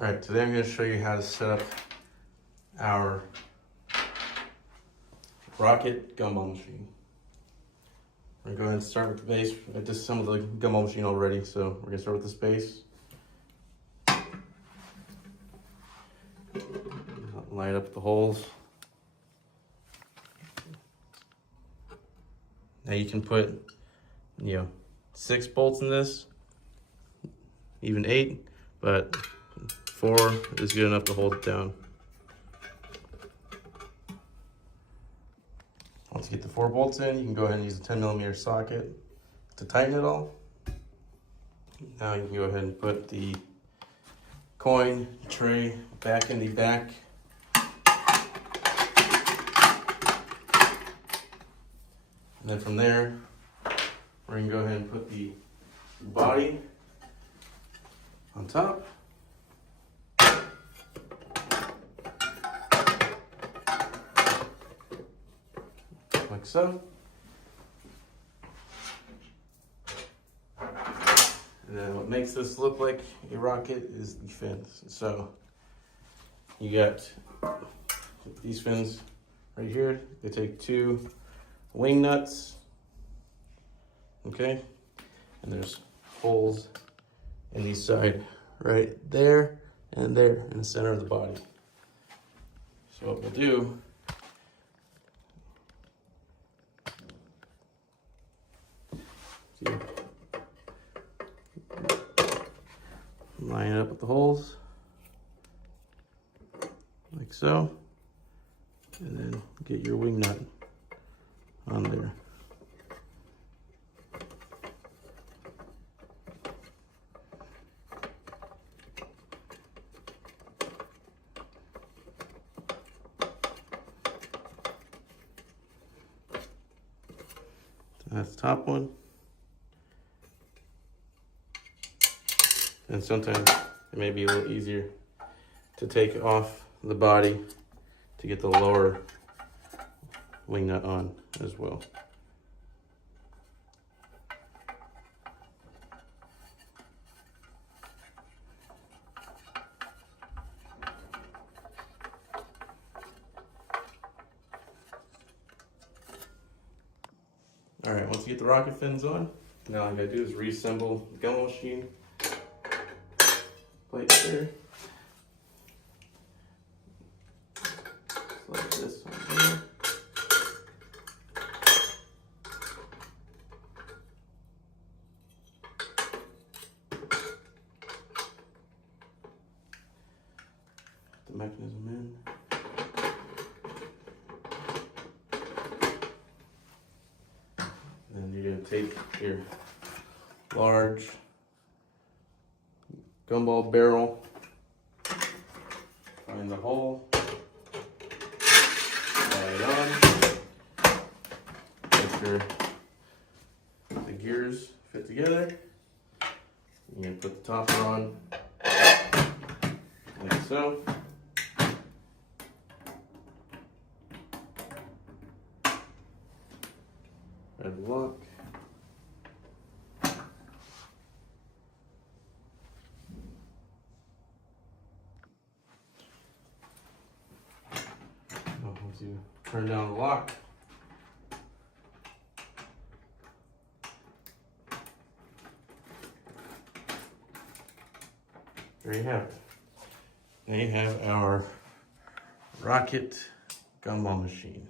Alright, today I'm going to show you how to set up our Rocket Gumball Machine. We're going to go ahead and start with the base. I disassembled the gumball machine already, so we're going to start with this base. Line up the holes. Now you can put, 6 bolts in this, even 8, but 4 is good enough to hold it down. Once you get the 4 bolts in, you can go ahead and use a 10mm socket to tighten it all. Now you can go ahead and put the coin tray back in the back. And then from there, we're going to go ahead and put the body on top. Like so. And then what makes this look like a rocket is the fins. So you got these fins right here. They take 2 wing nuts, okay? And there's holes in the side right there and there in the center of the body. So what we'll do, line it up with the holes, like so, and then get your wing nut on there. That's the top one. And sometimes it may be a little easier to take off the body to get the lower wing nut on as well. All right, once you get the rocket fins on, now all I gotta do is reassemble the gumball machine. Plate there. Like this on there. The mechanism in. And then you're going to take your large gumball barrel, find the hole, slide it on, make sure the gears fit together. You're going to put the topper on like so. Red lock. Once you turn down the lock, there you have it. There you have our Rocket Gumball Machine.